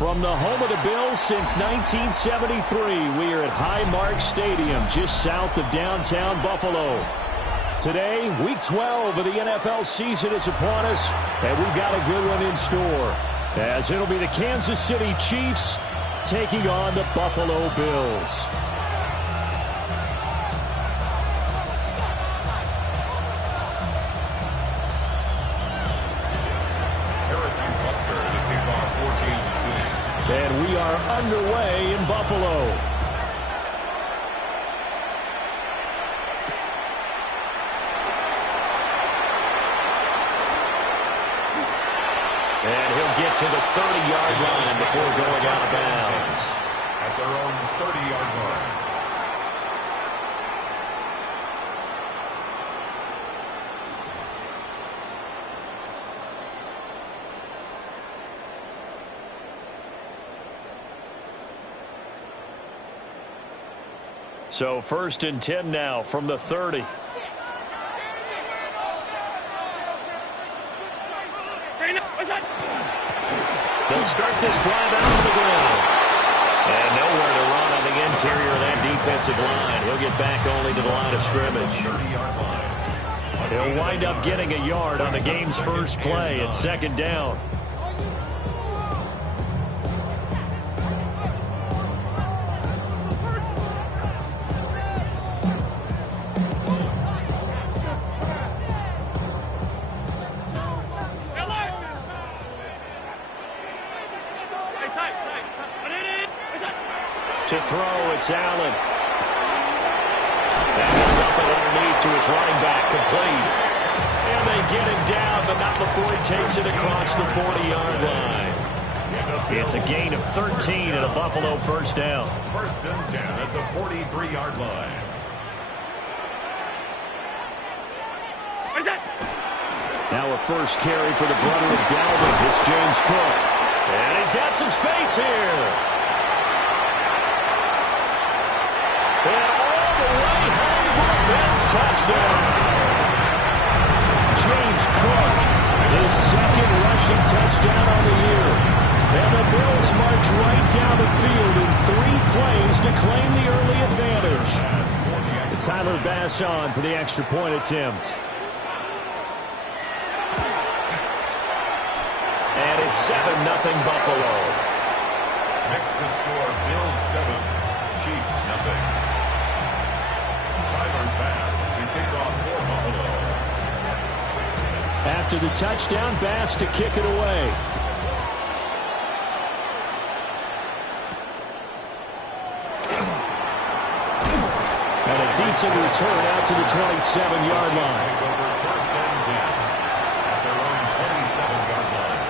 From the home of the Bills since 1973, we are at Highmark Stadium, just south of downtown Buffalo. Today, Week 12 of the NFL season is upon us, and we've got a good one in store, as it'll be the Kansas City Chiefs taking on the Buffalo Bills. And we are underway in Buffalo. And he'll get to the 30-yard line before going out of bounds. At their own 30-yard line. So 1st and 10 now from the 30. They'll start this drive out on the ground. And nowhere to run on the interior of that defensive line. He'll get back only to the line of scrimmage. He'll wind up getting a yard on the game's first play at 2nd down. To throw, it's Allen. And he'll dump it underneath to his running back, complete. And they get him down, but not before he takes it across the 40-yard line. It's a gain of 13 and a Buffalo first down. 1st and 10 at the 43-yard line. Now a first carry for the brother of Dalvin. It's James Cook. And he's got some space here. And all the way home for a Bills touchdown. James Cook, his 2nd rushing touchdown on the year. And the Bills march right down the field in 3 plays to claim the early advantage. Tyler Bass on for the extra point attempt. And it's 7-0 Buffalo. Next to score, Bills 7, Chiefs 0. Tyler Bass to kick off for Buffalo. After the touchdown, Bass to kick it away. And a decent return out to the 27-yard line. First and 10 at their own 27-yard line.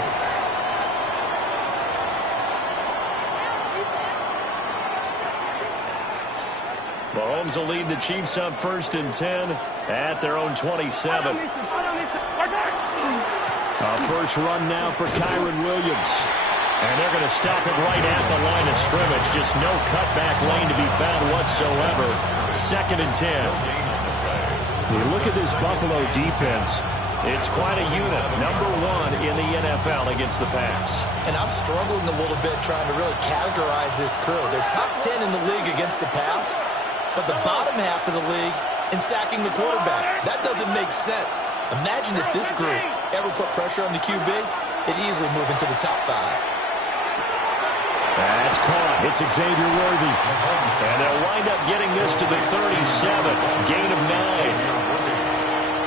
Mahomes will lead the Chiefs up 1st and 10 at their own 27. First run now for Kyren Williams. And they're going to stop it right at the line of scrimmage. Just no cutback lane to be found whatsoever. 2nd and 10. You look at this Buffalo defense. It's quite a unit. #1 in the NFL against the pass. And I'm struggling a little bit trying to really categorize this crew. They're top 10 in the league against the pass, but the bottom half of the league in sacking the quarterback. That doesn't make sense. Imagine if this group ever put pressure on the QB, it'd easily move into the top 5. That's caught. It's Xavier Worthy. And they'll wind up getting this to the 37. Gain of 9.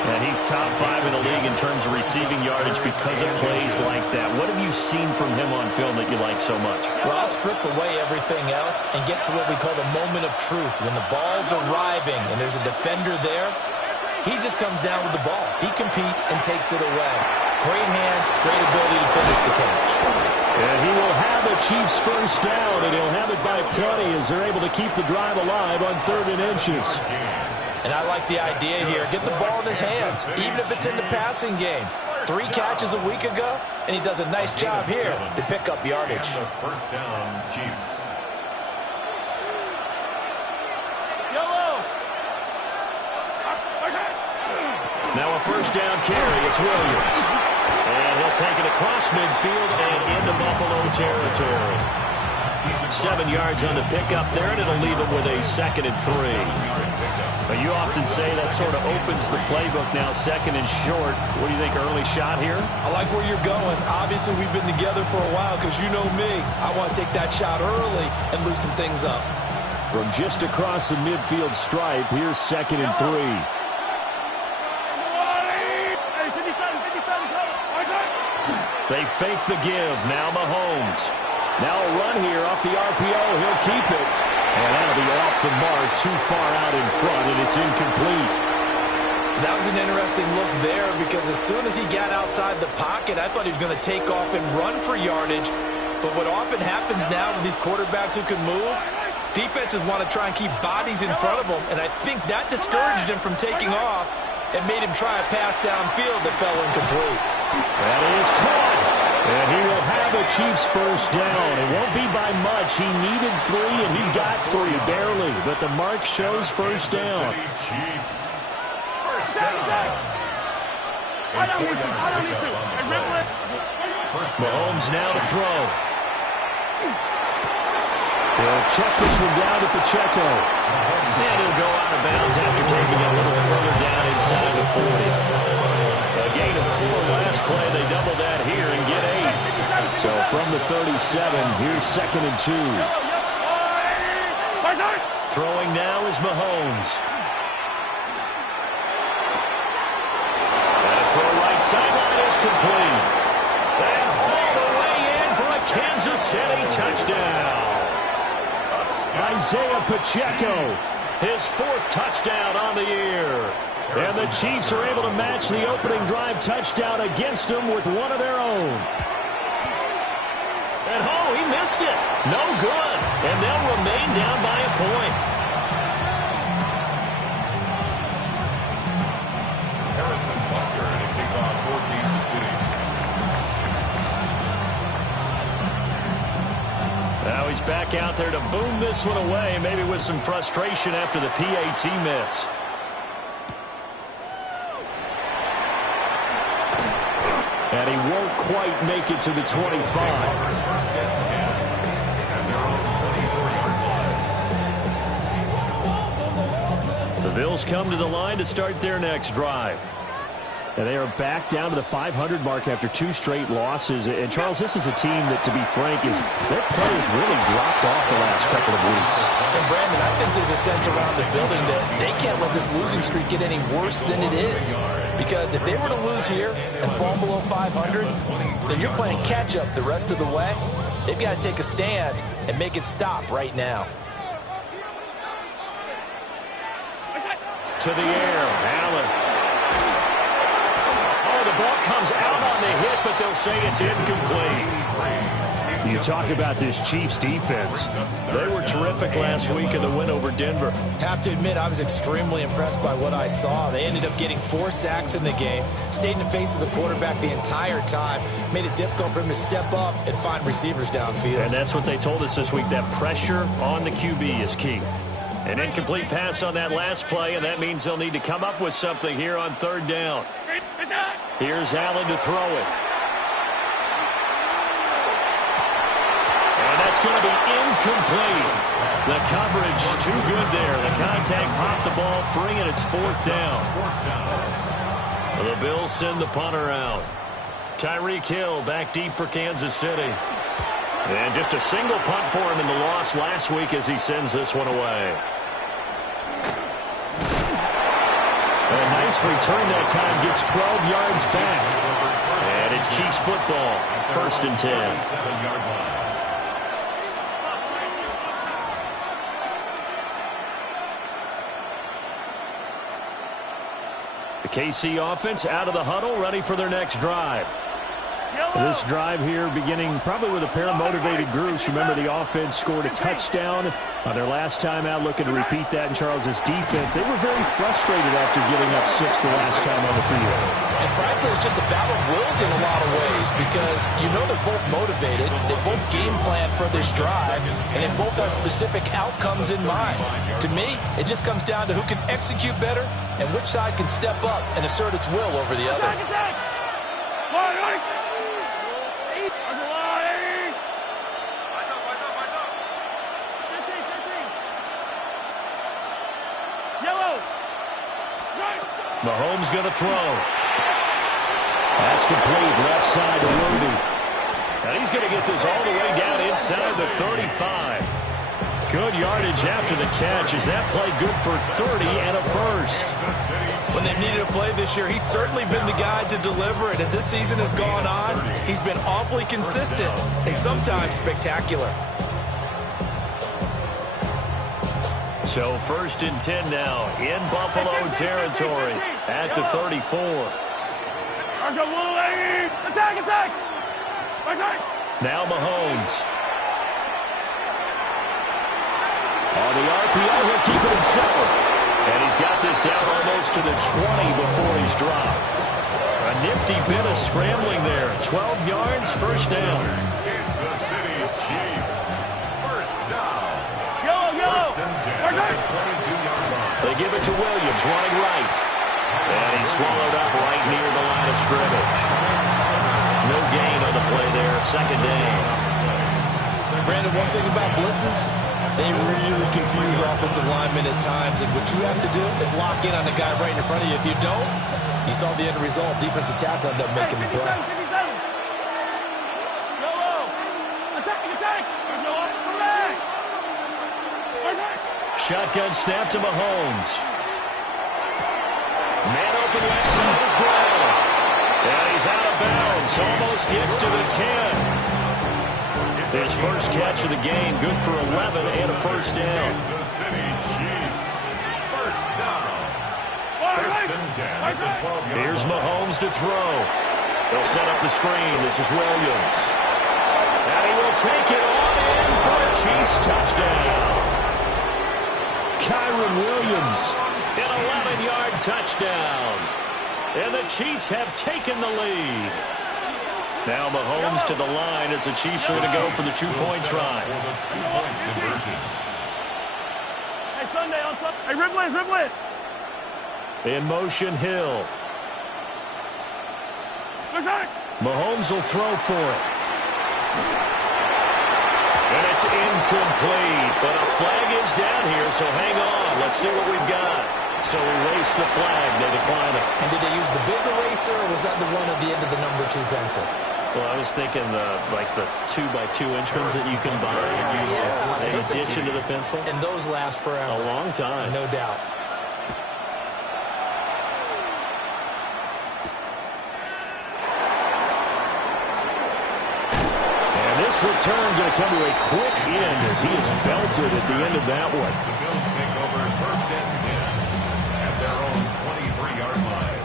And he's top 5 in the league in terms of receiving yardage because of plays like that. What have you seen from him on film that you like so much? Well, I'll strip away everything else and get to what we call the moment of truth. When the ball's arriving and there's a defender there, he just comes down with the ball. He competes and takes it away. Great hands, great ability to finish the catch. And he will have the Chiefs first down, and he'll have it by plenty as they're able to keep the drive alive on 3rd and inches. And I like the idea here. Get the ball in his hands, even if it's in the passing game. 3 catches a week ago, and he does a nice job here to pick up yardage. First down, Chiefs. Now a first down carry. It's Williams. And he'll take it across midfield and into Buffalo territory. 7 yards on the pickup there, and it'll leave him with a 2nd and 3. But you often say that sort of opens the playbook now, 2nd and short. What do you think, early shot here? I like where you're going. Obviously, we've been together for a while because you know me. I want to take that shot early and loosen things up. From just across the midfield stripe, here's 2nd and 3. They fake the give. Now Mahomes. Now a run here off the RPO. He'll keep it. And that'll be off the mark, too far out in front, and it's incomplete. That was an interesting look there because as soon as he got outside the pocket, I thought he was going to take off and run for yardage. But what often happens now with these quarterbacks who can move, defenses want to try and keep bodies in front of them, and I think that discouraged him from taking off and made him try a pass downfield that fell incomplete. That is caught. And he will have a Chiefs first down. It won't be by much. He needed 3, and he got 3 barely. But the mark shows first down. Mahomes now to throw. He'll check this one down to Pacheco. And he'll go out of bounds after taking it a little further down inside the 40. A gain of 4 last play. They double that here and get 8. So from the 37, here's 2nd and 2. Throwing now is Mahomes. And a throw right sideline is complete. And all the way in for a Kansas City touchdown. Isaiah Pacheco, his 4th touchdown on the year. And the Chiefs are able to match the opening drive touchdown against them with one of their own. And oh, he missed it. No good. And they'll remain down by a point. Harrison Butker and a kickoff for Kansas City. Now he's back out there to boom this one away, maybe with some frustration after the PAT miss. And he won't quite make it to the 25. The Bills come to the line to start their next drive. And they are back down to the 500 mark after 2 straight losses. And, Charles, this is a team that, to be frank, their players really dropped off the last couple of weeks. And, Brandon, I think there's a sense around the building that they can't let this losing streak get any worse than it is. Because if they were to lose here and fall below 500, then you're playing catch-up the rest of the way. They've got to take a stand and make it stop right now. To the air, Allen. Oh, the ball comes out on the hit, but they'll say it's incomplete. You talk about this Chiefs defense. They were terrific last week in the win over Denver. Have to admit, I was extremely impressed by what I saw. They ended up getting 4 sacks in the game, stayed in the face of the quarterback the entire time, made it difficult for him to step up and find receivers downfield. And that's what they told us this week, that pressure on the QB is key. An incomplete pass on that last play, and that means they'll need to come up with something here on 3rd down. Here's Allen to throw it. And that's going to be incomplete. The coverage too good there. The contact popped the ball free, and it's 4th down. The Bills send the punter out. Tyreek Hill back deep for Kansas City. And just a single punt for him in the loss last week as he sends this one away. A nice return that time, gets 12 yards back. And it's Chiefs football, 1st and 10. The KC offense out of the huddle, ready for their next drive. This drive here beginning probably with a pair of motivated groups. Remember, the offense scored a touchdown on their last time out, looking to repeat that in Charles's defense. They were very frustrated after giving up 6 the last time on the field. And frankly, it's just a battle of wills in a lot of ways because you know they're both motivated. They both game plan for this drive, and they both have specific outcomes in mind. To me, it just comes down to who can execute better and which side can step up and assert its will over the other. Mahomes going to throw. That's complete, left side to Worthy. And he's going to get this all the way down inside the 35. Good yardage after the catch. Is that play good for 30 and a first? When they've needed a play this year, he's certainly been the guy to deliver it. As this season has gone on, he's been awfully consistent and sometimes spectacular. So 1st and 10 now in Buffalo territory at the 34. Now Mahomes. On the RPO, he'll keep it himself. And he's got this down almost to the 20 before he's dropped. A nifty bit of scrambling there. 12 yards, first down. Kansas City Chiefs. First down. Go! First and 10 at the 22-yard line. They give it to Williams, running right. And he's swallowed up right near the line of scrimmage. No gain on the play there, second down. Brandon, one thing about blitzes, they really confuse offensive linemen at times, and what you have to do is lock in on the guy right in front of you. If you don't, you saw the end result. Defensive tackle ended up making the play. Shotgun snap to Mahomes. Man open left side is Brown. And he's out of bounds. Almost gets to the 10. His first catch of the game, good for 11 and a first down. Kansas City Chiefs. First down. First and 10 at the 12-yard line. Here's Mahomes to throw. They'll set up the screen. This is Williams. And he will take it on in for a Chiefs touchdown. Kyren Williams, an 11-yard touchdown. And the Chiefs have taken the lead. Now Mahomes to the line as the Chiefs are going to go for the two-point try. For the two-point conversion. Hey, Sunday on Sunday. Hey, Riblet. In motion, Hill. Mahomes will throw for it. And it's incomplete, but a flag is down here, so hang on. Let's see what we've got. So erase the flag. They decline it. And did they use the big eraser, or was that the one at the end of the number 2 pencil? Well, I was thinking the 2x2 inch ones that you can buy and use in addition to the pencil. And those last forever. A long time. No doubt. And this return going to come to a quick end as he is belted at the end of that one. The Bills take over first and 10 at their own 23-yard line.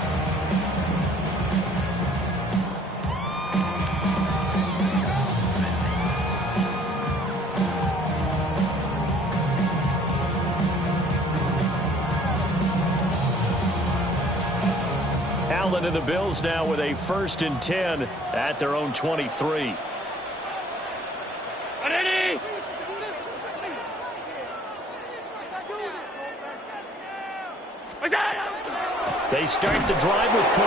Allen and the Bills now with a 1st and 10 at their own 23. They start the drive with Cook.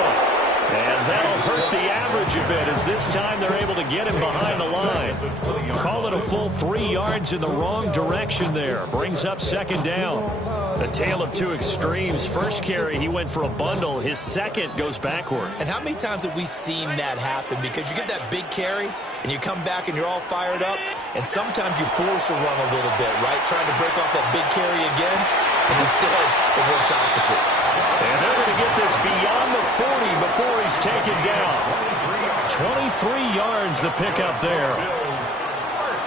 And that'll hurt the average a bit as this time they're able to get him behind the line. Call it a full 3 yards in the wrong direction there. Brings up second down. A tale of two extremes. First carry, he went for a bundle. His second goes backward. And how many times have we seen that happen? Because you get that big carry, and you come back and you're all fired up, and sometimes you force a run a little bit, right? Trying to break off that big carry again, and instead it works opposite. And they're going to get this beyond the 40 before he's taken down. 23 yards the pickup there.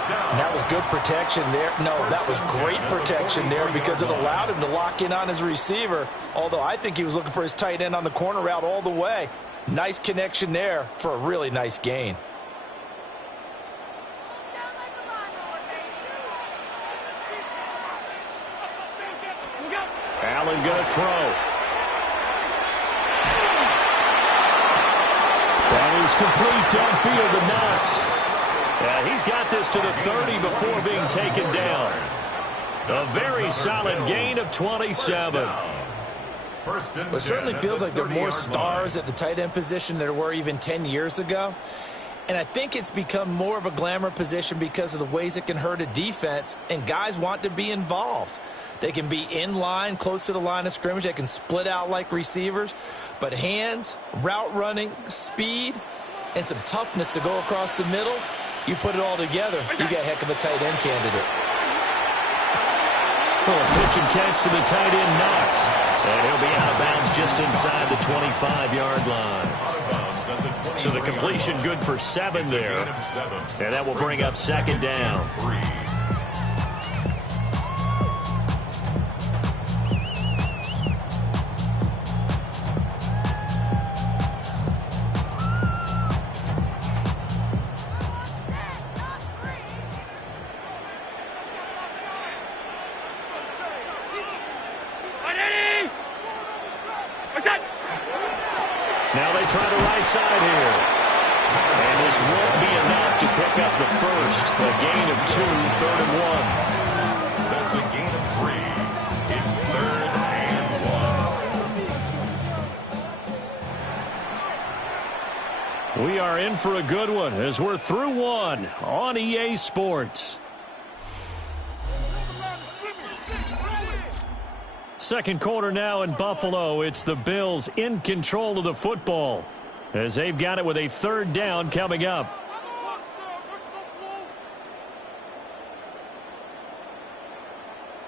And that was good protection there. No, that was great protection there because it allowed him to lock in on his receiver, although I think he was looking for his tight end on the corner route all the way. Nice connection there for a really nice gain. Allen going to throw. That is complete downfield to Knox. Yeah, he's got this to the 30 before being taken down. A very solid gain of 27. It certainly feels like there are more stars at the tight end position than there were even 10 years ago. And I think it's become more of a glamour position because of the ways it can hurt a defense, and guys want to be involved. They can be in line, close to the line of scrimmage. They can split out like receivers. But hands, route running, speed, and some toughness to go across the middle, you put it all together, you got a heck of a tight end candidate. Well, a pitch and catch to the tight end, Knox. And he'll be out of bounds just inside the 25-yard line. So the completion good for 7 there. And that will bring up second down. Now they try the right side here. And this won't be enough to pick up the first. A gain of 2, 3rd and 1. That's a gain of 3. It's 3rd and 1. We are in for a good one as we're through one on EA Sports. Second quarter now in Buffalo. It's the Bills in control of the football as they've got it with a 3rd down coming up.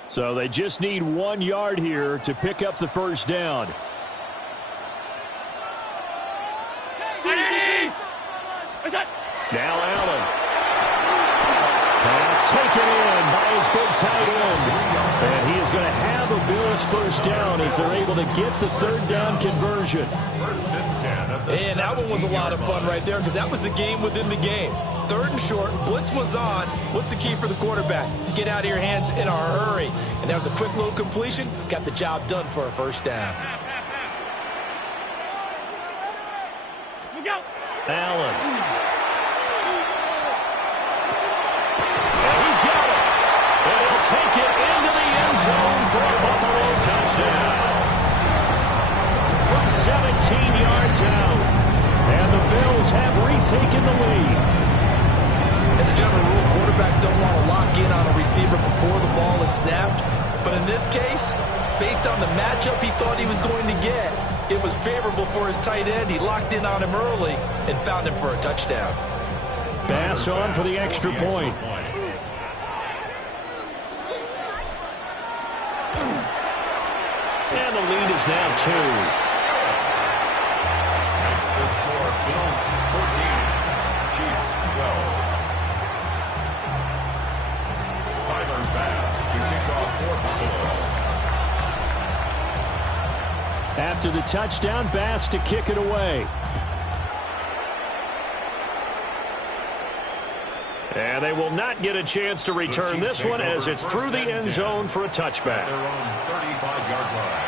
So they just need 1 yard here to pick up the first down. Now Allen. Pass taken in by his big tight end. And he is going to have a Bills first down as they're able to get the 3rd down conversion. And that one was a lot of fun right there because that was the game within the game. 3rd and short, blitz was on. What's the key for the quarterback? Get out of your hands in a hurry. And that was a quick little completion. Got the job done for a first down. Allen. And he's got it. And he'll take it into the end zone for a Buffalo touchdown. From 17 yards out. And the Bills have retaken the lead. As a general rule, quarterbacks don't want to lock in on a receiver before the ball is snapped. But in this case, based on the matchup he thought he was going to get, it was favorable for his tight end. He locked in on him early and found him for a touchdown. Pass on for the extra point. And the lead is now 2. Makes the score Bills 14, Chiefs 12. Tyler Bass to kick off for Buffalo. After the touchdown, Bass to kick it away. And they will not get a chance to return this one as it's through the end zone for a touchback. Their own 35-yard line.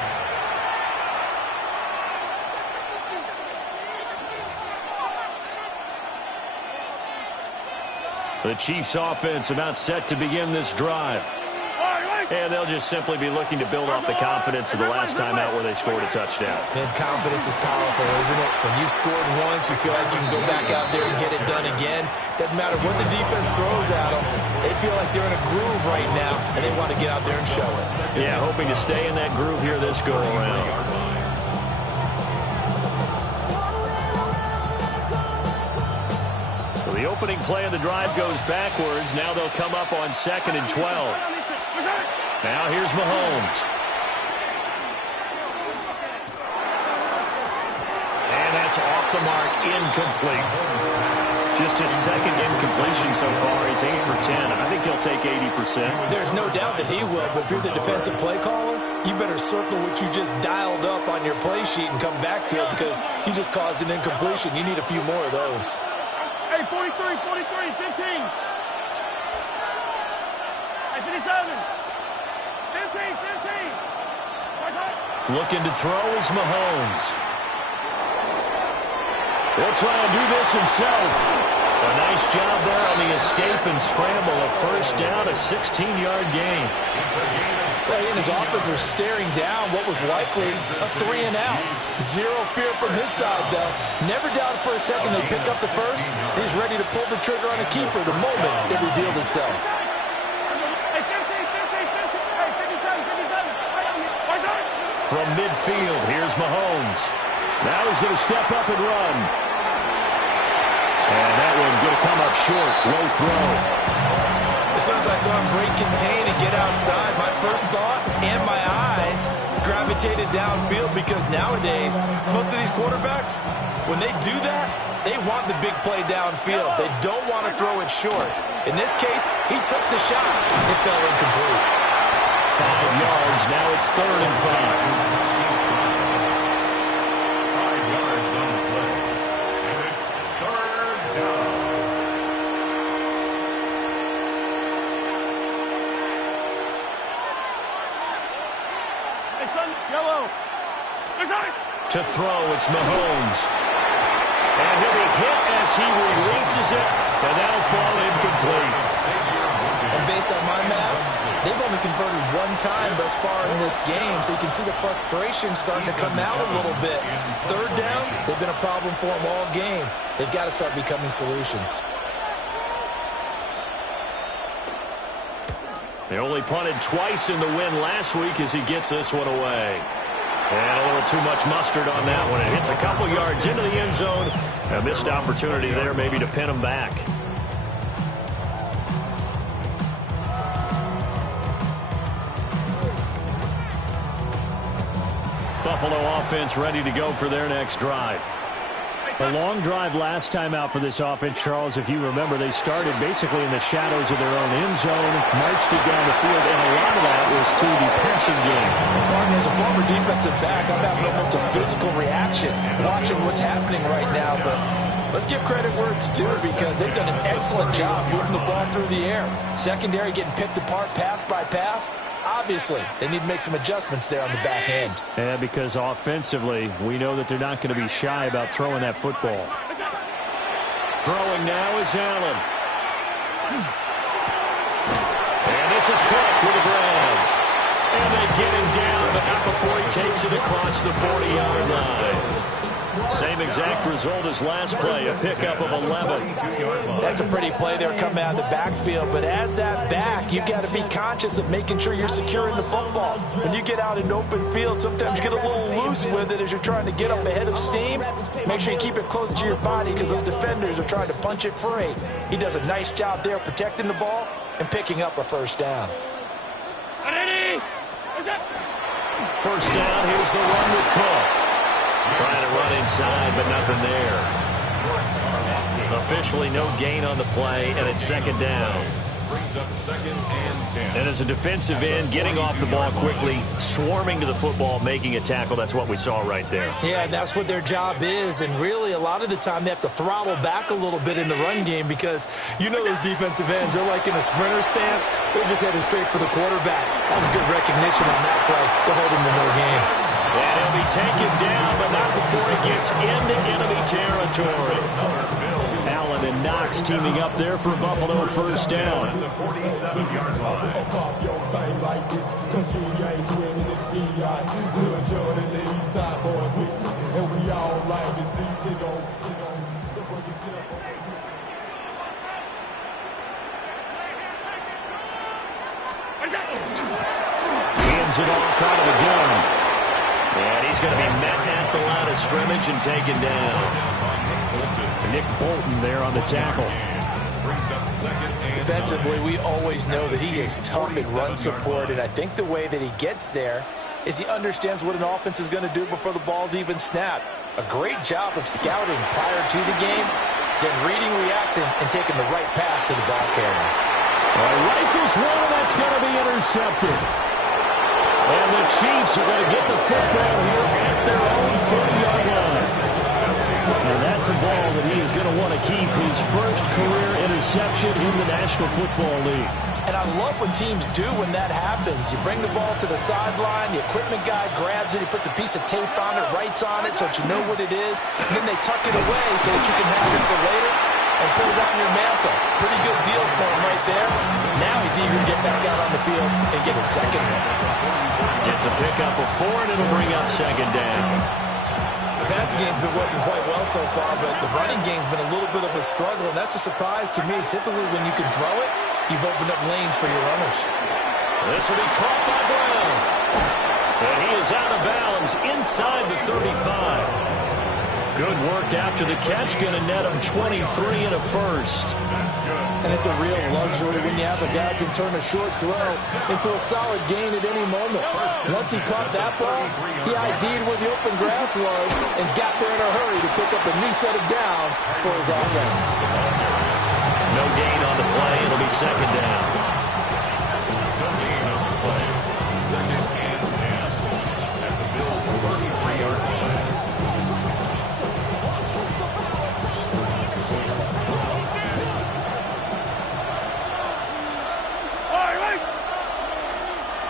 The Chiefs offense about set to begin this drive. And they'll just simply be looking to build off the confidence of the last time out where they scored a touchdown. And confidence is powerful, isn't it? When you've scored once, you feel like you can go back out there and get it done again. Doesn't matter what the defense throws at them. They feel like they're in a groove right now, and they want to get out there and show it. Yeah, hoping to stay in that groove here this go-around. So the opening play of the drive goes backwards. Now they'll come up on 2nd and 12. Now here's Mahomes. And that's off the mark, incomplete. Just his 2nd incompletion so far. He's 8 for 10. I think he'll take 80%. There's no doubt that he will, but if you're the defensive play caller, you better circle what you just dialed up on your play sheet and come back to it because you just caused an incompletion. You need a few more of those. Hey, 43, 15. Hey, 57. 15. Looking to throw is Mahomes. He'll try and do this himself. A nice job there on the escape and scramble. A first down, a 16-yard gain. He and his offense were staring down what was likely a 3 and out. Zero fear from his side, though. Never doubted for a second they pick up the first. He's ready to pull the trigger on a keeper the moment it revealed itself. Hey, 15. Hey, 57. From midfield, here's Mahomes. Now he's going to step up and run. And that one going to come up short. Low throw. As soon as I saw him break contain and get outside, my first thought and my eyes gravitated downfield, because nowadays, most of these quarterbacks, when they do that, they want the big play downfield. They don't want to throw it short. In this case, he took the shot. It fell incomplete. 5 yards. Now it's 3rd and 5. 5 yards on the play. And it's 3rd down. Hey, son, yellow. To throw, it's Mahomes. And he'll be hit as he releases it, and that'll fall incomplete. And based on my math, they've only converted 1 time thus far in this game, so you can see the frustration starting to come out a little bit. 3rd downs, they've been a problem for them all game. They've got to start becoming solutions. They only punted twice in the win last week as he gets this one away. And a little too much mustard on that one. It hits a couple yards into the end zone. A missed opportunity there maybe to pin him back. Buffalo offense ready to go for their next drive. A long drive last time out for this offense, Charles. If you remember, they started basically in the shadows of their own end zone, marched it down the field, and a lot of that was through the passing game. Martin, as a former defensive back, I'm having almost a physical reaction watching what's happening right now, but let's give credit where it's due, because they've done an excellent job moving the ball through the air. Secondary getting picked apart pass by pass. Obviously, they need to make some adjustments there on the back end. Yeah, because offensively, we know that they're not going to be shy about throwing that football. Throwing now is Allen. And this is Cook with the grab. And they get him down, but not before he takes it across the 40-yard line. Same exact result as last play, a pickup of 11. That's a pretty play there coming out of the backfield, but as that back, you've got to be conscious of making sure you're securing the football. When you get out in open field, sometimes you get a little loose with it as you're trying to get up ahead of steam. Make sure you keep it close to your body, because those defenders are trying to punch it free. He does a nice job there protecting the ball and picking up a 1st down. First down, here's the run with Cook. Trying to run inside, but nothing there. Officially no gain on the play, and it's 2nd down. Brings up 2nd and 10. And as a defensive end, getting off the ball quickly, swarming to the football, making a tackle, that's what we saw right there. Yeah, and that's what their job is, and really a lot of the time they have to throttle back a little bit in the run game, because you know those defensive ends, they're like in a sprinter stance. They're just headed straight for the quarterback. That was good recognition on that play to hold him to no gain. And he'll be taken down, but not before he gets into enemy territory. Allen and Knox teaming up there for Buffalo 1st down. The 47-yard line. Hands it off out of the gun. And he's going to be met at the line of scrimmage and taken down. Nick Bolton there on the tackle. Defensively, we always know that he is tough in run support, and I think the way that he gets there is he understands what an offense is going to do before the ball's even snapped. A great job of scouting prior to the game, then reading, reacting, and taking the right path to the ball carrier. Rifles one, that's going to be intercepted. And the Chiefs are going to get the football here at their own 30-yard line. And that's a ball that he is going to want to keep, his first career interception in the National Football League. And I love what teams do when that happens. You bring the ball to the sideline, the equipment guy grabs it, he puts a piece of tape on it, writes on it so that you know what it is, and then they tuck it away so that you can have it for later and put it on your mantle. Pretty good deal for him right there. Now he's eager to get back out on the field and get his 2nd one. It's a pickup of 4, and it'll bring up 2nd down. The passing game's been working quite well so far, but the running game's been a little bit of a struggle, and that's a surprise to me. Typically, when you can throw it, you've opened up lanes for your runners. This will be caught by Brown. And he is out of bounds inside the 35. Good work after the catch. Going to net him 23 and a first. And it's a real luxury when you have a guy who can turn a short throw into a solid gain at any moment. Once he caught that ball, he ID'd where the open grass was and got there in a hurry to pick up a new set of downs for his offense. No gain on the play. It'll be second down. No gain on the play. Second and 10 at the Bills' 33-yard line.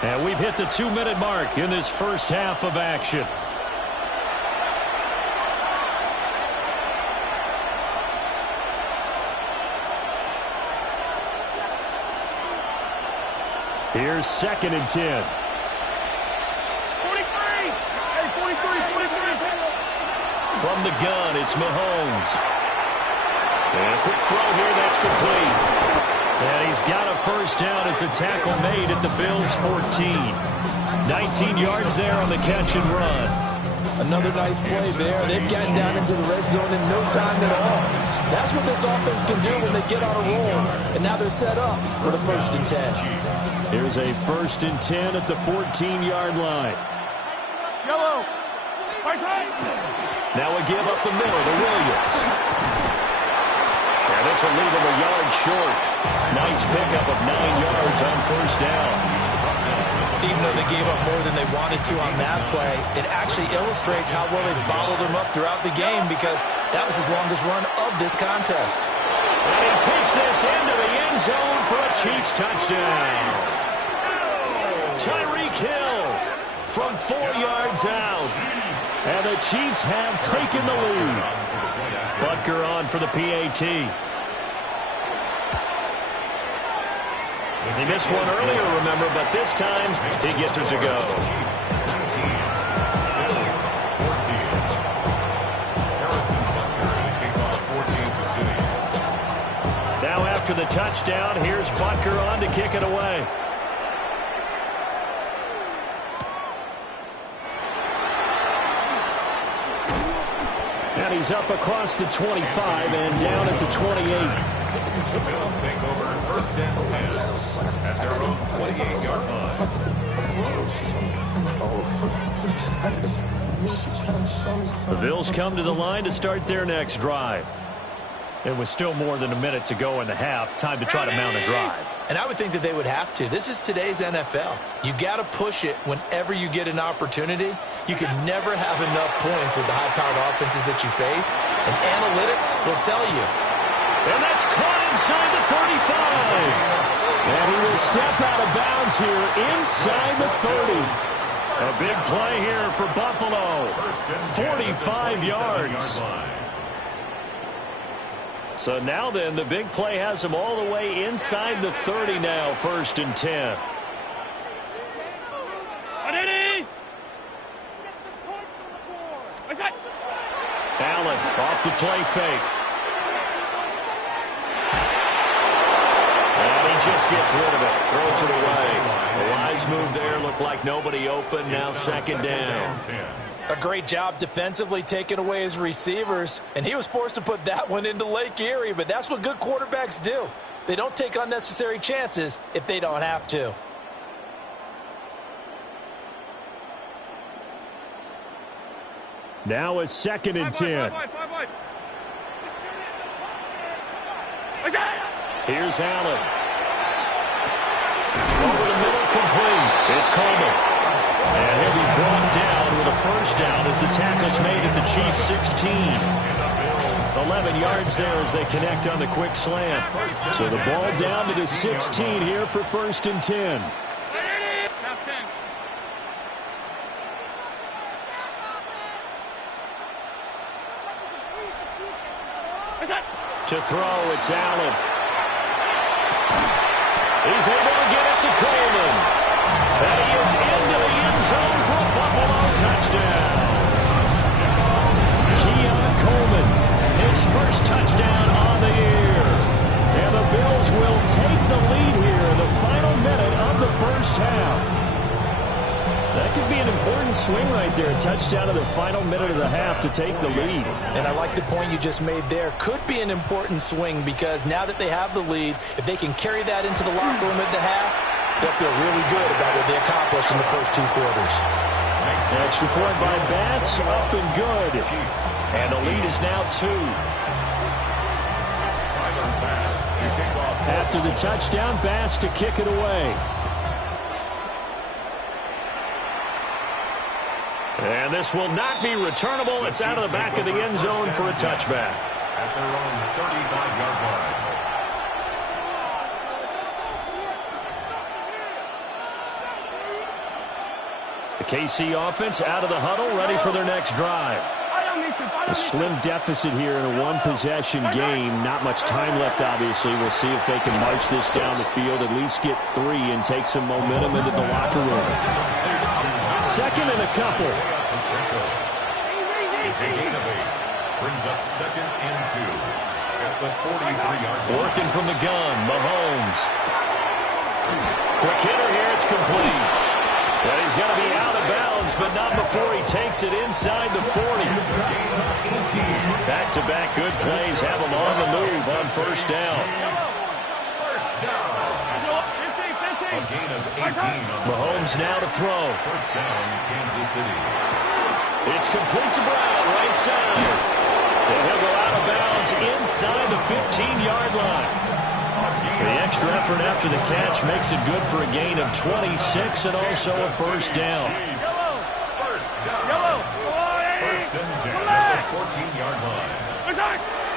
And we've hit the 2-minute mark in this first half of action. Here's second and 10. 43! Hey, 43, 43! From the gun, it's Mahomes. And a quick throw here, that's complete. And he's got a first down as a tackle made at the Bills' 14. 19 yards there on the catch and run. Another nice play there. They've gotten down into the red zone in no time at all. That's what this offense can do when they get on a roll. And now they're set up for the first and 10. Here's a first and 10 at the 14-yard line. Yellow! Right side! Now a give up the middle to Williams. And this will leave him a yard short. Nice pickup of 9 yards on first down. Even though they gave up more than they wanted to on that play, it actually illustrates how well they bottled him up throughout the game because that was his longest run of this contest. And he takes this into the end zone for a Chiefs touchdown. Tyreek Hill from 4 yards out. And the Chiefs have taken the lead. Butker on for the PAT. He missed one earlier, remember, but this time he gets it to go. Now after the touchdown, here's Butker on to kick it away. And he's up across the 25 and down at the 28. The Bills take over first and 10 at their own 28-yard line. The Bills come to the line to start their next drive. It was still more than a minute to go in the half. Time to try to mount a drive. And I would think that they would have to. This is today's NFL. You got to push it whenever you get an opportunity. You can never have enough points with the high-powered offenses that you face. And analytics will tell you. And that's caught inside the 35. And he will step out of bounds here inside the 30. A big play here for Buffalo. 45 yards. So now then, the big play has him all the way inside the 30 now, first and 10. Allen off the play fake. And he just gets rid of it, throws it away. A wise move there, looked like nobody open, now second down. A great job defensively taking away his receivers, and he was forced to put that one into Lake Erie, but that's what good quarterbacks do. They don't take unnecessary chances if they don't have to. Now a second and 10. Here's Allen. Over the middle, complete. It's Coleman. And he'll be brought down with a first down as the tackle's made at the Chiefs' 16. 11 yards there as they connect on the quick slam. So the ball down to the 16 here for first and 10. To throw, it's Allen. He's able to get it to Coleman. And he is into the end zone for a Buffalo touchdown. Keon Coleman, his first touchdown on the year. And the Bills will take the lead here in the final minute of the first half. That could be an important swing right there. A touchdown in the final minute of the half to take the lead. And I like the point you just made there. Could be an important swing because now that they have the lead, if they can carry that into the locker room at the half, they'll feel really good about what they accomplished in the first 2 quarters. Extra point by Bass, up and good. And the lead is now 2. After the touchdown, Bass to kick it away. And this will not be returnable. It's out of the back of the end zone for a touchback. At their own 35-yard line. The KC offense out of the huddle, ready for their next drive. A slim deficit here in a one-possession game. Not much time left, obviously. We'll see if they can march this down the field, at least get 3 and take some momentum into the locker room. Second and a couple. It's a gain of 8. Brings up 2nd and 2. At the 43-yard line. Working from the gun, Mahomes. Quick hitter here, it's complete. But he's going to be out of bounds, but not before he takes it inside the 40. Back-to-back good plays have him on the move on first down. A gain of 18. Mahomes now to throw. First down, Kansas City. It's complete to Brown, right side. And he'll go out of bounds inside the 15-yard line. The extra effort after the catch makes it good for a gain of 26 and also a first down. First down. First and 10 at the 14-yard line.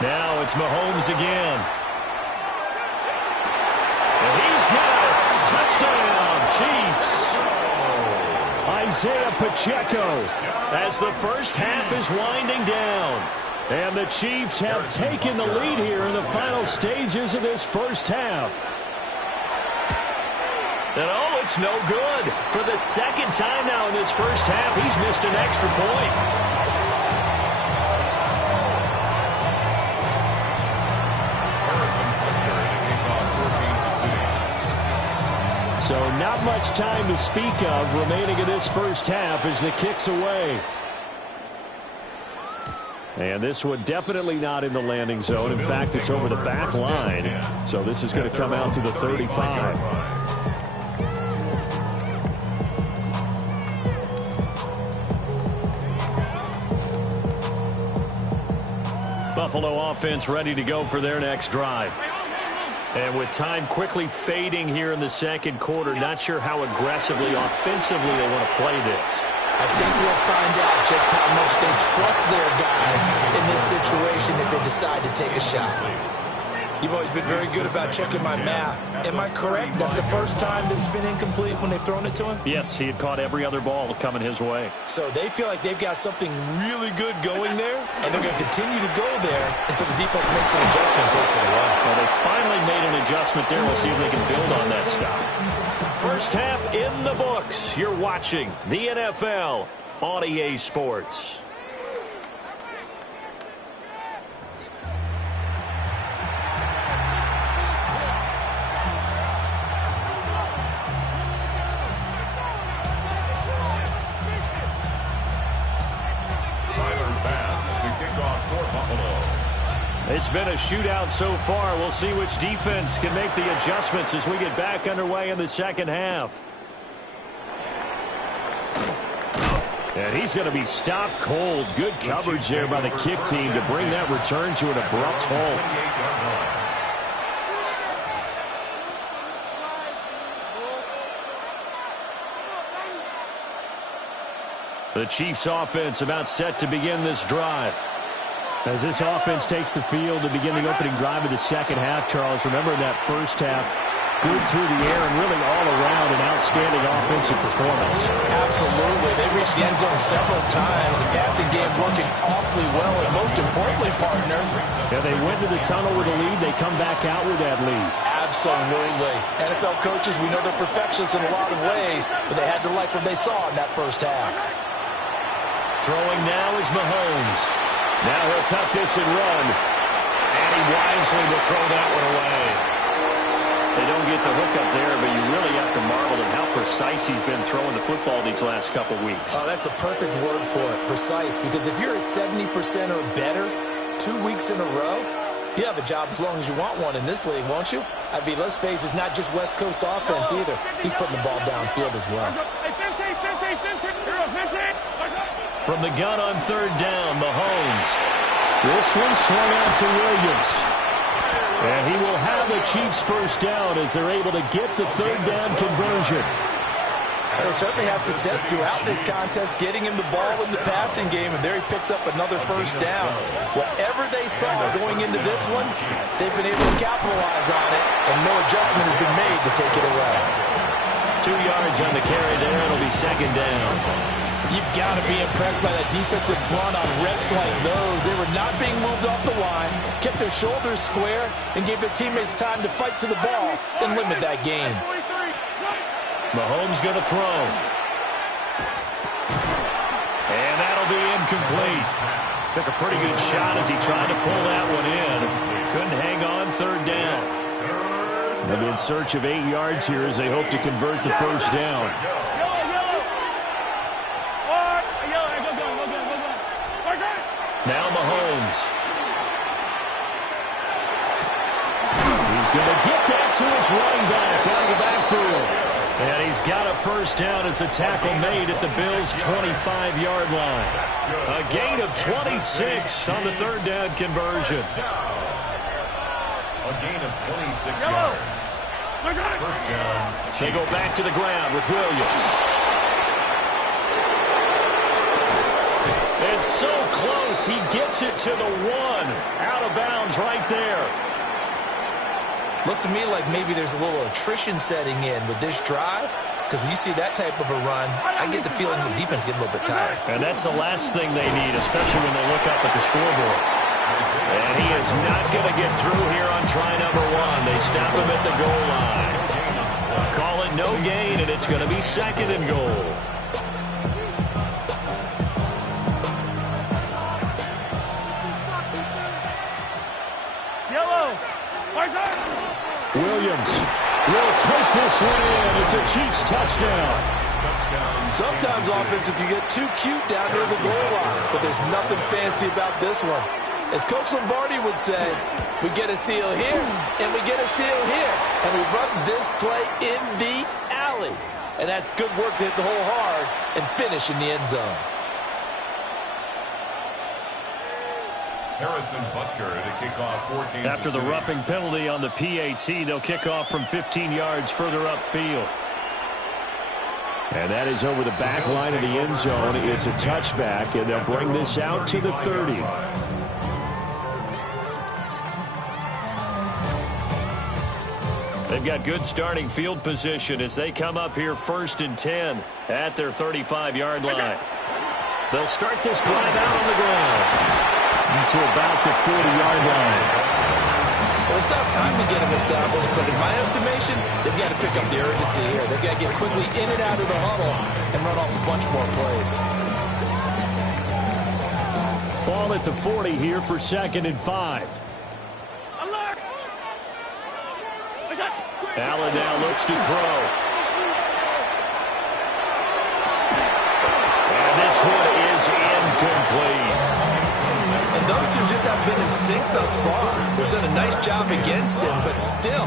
Now it's Mahomes again. And he's got it. Touchdown, Chiefs. Isaiah Pacheco as the first half is winding down. And the Chiefs have taken the lead here in the final stages of this first half. And oh, it's no good. For the second time now in this first half, he's missed an extra point. So not much time to speak of remaining in this first half as the kick's away. And this one definitely not in the landing zone. In fact, it's over the back line. So this is going to come out to the 35. Buffalo offense ready to go for their next drive. And with time quickly fading here in the second quarter, not sure how aggressively, offensively they want to play this. I think we'll find out just how much they trust their guys in this situation if they decide to take a shot. You've always been very good about checking my math. Am I correct? That's the first time that it's been incomplete when they've thrown it to him? Yes, he had caught every other ball coming his way. So they feel like they've got something really good going there, and they're going to continue to go there until the defense makes an adjustment and takes it away. Well, they finally made an adjustment there. We'll see if they can build on that stop. First half in the books. You're watching the NFL on EA Sports. It's been a shootout so far. We'll see which defense can make the adjustments as we get back underway in the second half. And he's going to be stopped cold. Good coverage there by the kick team to bring that return to an abrupt halt. The Chiefs offense about set to begin this drive. As this offense takes the field to begin the opening drive of the second half, Charles, remember that first half, good through the air and really all around an outstanding offensive performance. Absolutely. They reached the end zone several times. The passing game working awfully well, and most importantly, partner. Yeah, they went to the tunnel with a lead. They come back out with that lead. Absolutely. NFL coaches, we know they're perfectionists in a lot of ways, but they had to like what they saw in that first half. Throwing now is Mahomes. Now he'll tuck this and run. And he wisely will throw that one away. They don't get the hook up there, but you really have to marvel at how precise he's been throwing the football these last couple weeks. Oh, that's the perfect word for it, precise. Because if you're at 70% or better 2 weeks in a row, you have a job as long as you want one in this league, won't you? I mean, let's face it, it's not just West Coast offense either. He's putting the ball downfield as well. From the gun on third down, Mahomes. This one swung out to Williams. And he will have the Chiefs first down as they're able to get the third down conversion. They certainly have success throughout this contest getting him the ball in the passing game, and there he picks up another first down. Whatever they saw going into this one, they've been able to capitalize on it, and no adjustment has been made to take it away. 2 yards on the carry there. It'll be second down. You've got to be impressed by that defensive front on reps like those. They were not being moved off the line, kept their shoulders square, and gave their teammates time to fight to the ball and limit that gain. Mahomes going to throw. And that'll be incomplete. Took a pretty good shot as he tried to pull that one in. Couldn't hang on third down. And in search of 8 yards here as they hope to convert the first down. Now Mahomes. He's going to get that to his running back out of the backfield. And he's got a first down as a tackle made at the Bills' 25-yard line. A gain of 26 on the third down conversion. A gain of 26 yards. First down. They go back to the ground with Williams. It's so close. He gets it to the 1. Out of bounds right there. Looks to me like maybe there's a little attrition setting in with this drive, because when you see that type of a run, I get the feeling the defense getting a little bit tired. And that's the last thing they need, especially when they look up at the scoreboard. And he is not going to get through here on try number 1. They stop him at the goal line. Call it no gain, and it's going to be second and goal. Williams will take this one in. It's a Chiefs touchdown. Sometimes offensive can get too cute down near the goal line, but there's nothing fancy about this one. As Coach Lombardi would say, we get a seal here, and we get a seal here, and we run this play in the alley. And that's good work to hit the hole hard and finish in the end zone. Harrison Butker to kick off for Kansas After the City. roughing penalty on the PAT, they'll kick off from 15 yards further upfield. And that is over the back line of the end zone. It's a touchback, and they'll bring this out to the 30. They've got good starting field position as they come up here 1st and 10 at their 35-yard line. They'll start this drive out on the ground to about the 40-yard line. Well, it's not time to get them established, but in my estimation, they've got to pick up the urgency here. They've got to get quickly in and out of the huddle and run off a bunch more plays. Ball at the 40 here for 2nd and 5. Allen now looks to throw. And this one is incomplete. And those two just haven't been in sync thus far. They've done a nice job against him, but still,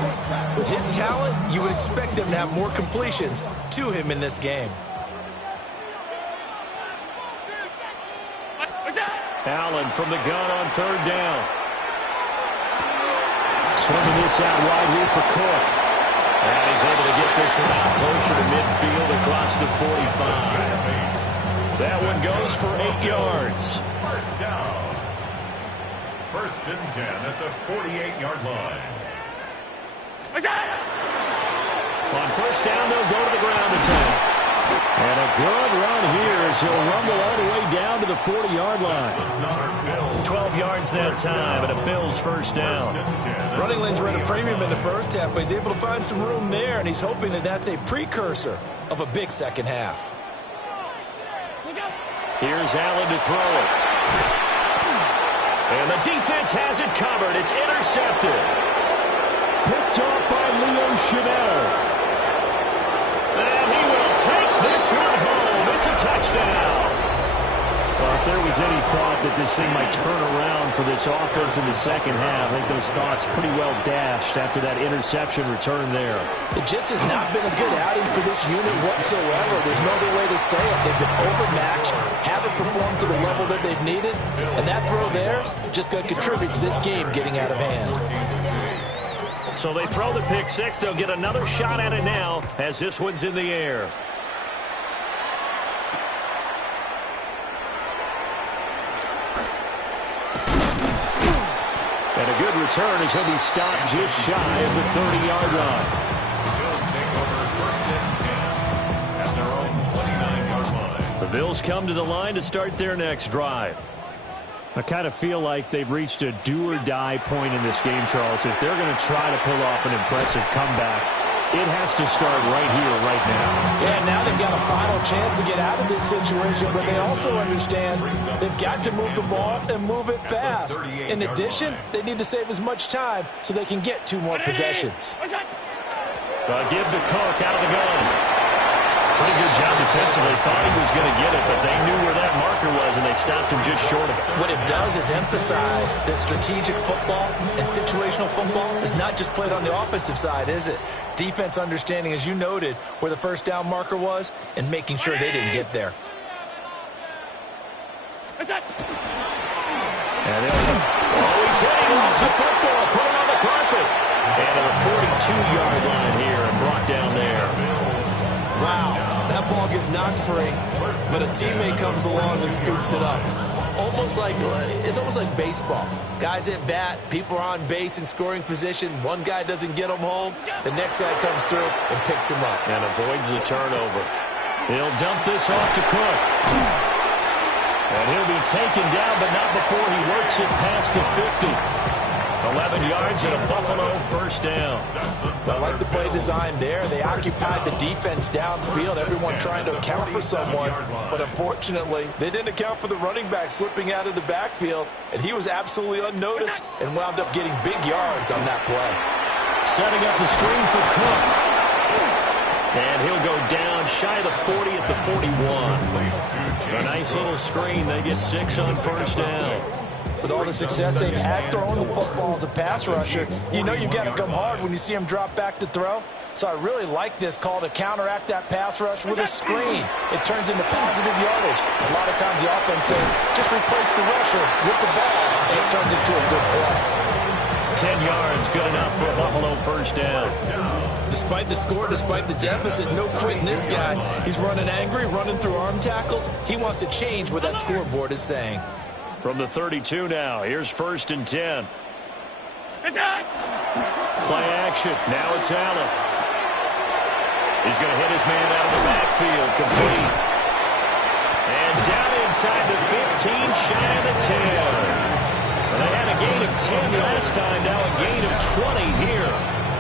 with his talent, you would expect them to have more completions to him in this game. Allen from the gun on 3rd down. Swinging this out wide here for Cook. And he's able to get this one out closer to midfield across the 45. That one goes for 8 yards. First down. 1st and 10 at the 48-yard line. On 1st down, they'll go to the ground attack. And a good run here as he'll rumble all the way down to the 40-yard line. 12 yards that time, and a Bills first down. Running lanes were at a premium in the first half, but he's able to find some room there, and he's hoping that that's a precursor of a big second half. Here's Allen to throw it. And the defense has it covered. It's intercepted. Picked off by Leo there was any thought that this thing might turn around for this offense in the second half, I think those thoughts pretty well dashed after that interception return there. It just has not been a good outing for this unit whatsoever. There's no other way to say it. They've been overmatched, haven't performed to the level that they've needed, and that throw there just going to contribute to this game getting out of hand. So they throw the pick six. They'll get another shot at it now as this one's in the air. And a good return as he'll be stopped just shy of the 30-yard line. Bills take over first and 10 at their own 29-yard line. The Bills come to the line to start their next drive. I kind of feel like they've reached a do-or-die point in this game, Charles. If they're going to try to pull off an impressive comeback, it has to start right here, right now. Yeah, now they've got a final chance to get out of this situation, but they also understand they've got to move the ball and move it fast. In addition, they need to save as much time so they can get 2 more possessions. Give to Cook out of the gun. Pretty good job defensively. Thought he was going to get it, but they knew where that marker was, and they stopped him just short of it. What it does is emphasize that strategic football and situational football is not just played on the offensive side, is it? Defense understanding, as you noted, where the first down marker was and making sure they didn't get there. And they'll always hitting lost the football, put it on the carpet. And to the 42-yard line here and brought down there. Wow, that ball gets knocked free, but a teammate comes along and scoops it up. It's almost like baseball. Guys at bat, people are on base in scoring position. One guy doesn't get him home. The next guy comes through and picks him up. And avoids the turnover. He'll dump this off to Cook. And he'll be taken down, but not before he works it past the 50. 11 yards and a Buffalo first down. I like the play design there. They occupied the defense downfield, everyone trying to account for someone. But unfortunately, they didn't account for the running back slipping out of the backfield, and he was absolutely unnoticed and wound up getting big yards on that play. Setting up the screen for Cook. And he'll go down shy of the 40 at the 41. A nice little screen. They get 6 on first down. With all the success they've had throwing the football as a pass rusher, you know you've got to come hard when you see him drop back to throw. So I really like this call to counteract that pass rush with a screen. It turns into positive yardage. A lot of times the offense says, just replace the rusher with the ball, and it turns into a good play. 10 yards, good enough for a Buffalo first down. Despite the score, despite the deficit, no quitting this guy. He's running angry, running through arm tackles. He wants to change what that scoreboard is saying. From the 32 now, here's first and 10. Play action. Now it's Allen. He's going to hit his man out of the backfield. Complete. And down inside the 15, shy of the 10. Well, they had a gain of 10 last time, now a gain of 20 here.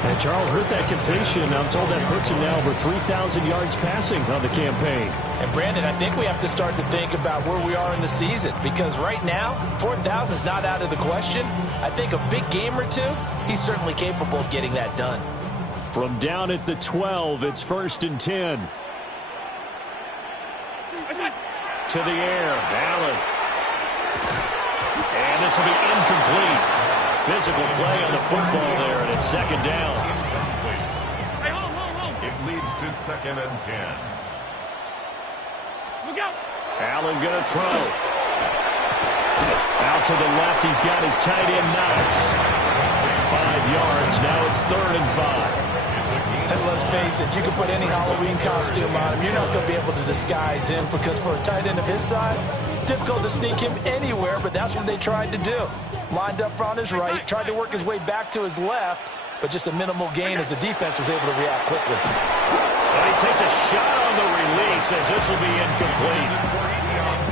And Charles, with that completion, I'm told that puts him now over 3,000 yards passing on the campaign. And Brandon, I think we have to start to think about where we are in the season, because right now, 4,000 is not out of the question. I think a big game or two, he's certainly capable of getting that done. From down at the 12, it's first and 10. To the air, Allen. And this will be incomplete. Physical play on the football there, and it's second down. It leads to second and 10. Look out. Allen going to throw. Out to the left, he's got his tight end Knox. 5 yards, now it's 3rd and 5. And let's face it, you can put any Halloween costume on him. You're not going to be able to disguise him, because for a tight end of his size, difficult to sneak him anywhere, but that's what they tried to do. Lined up on his right, tried to work his way back to his left, but just a minimal gain as the defense was able to react quickly. And he takes a shot on the release as this will be incomplete.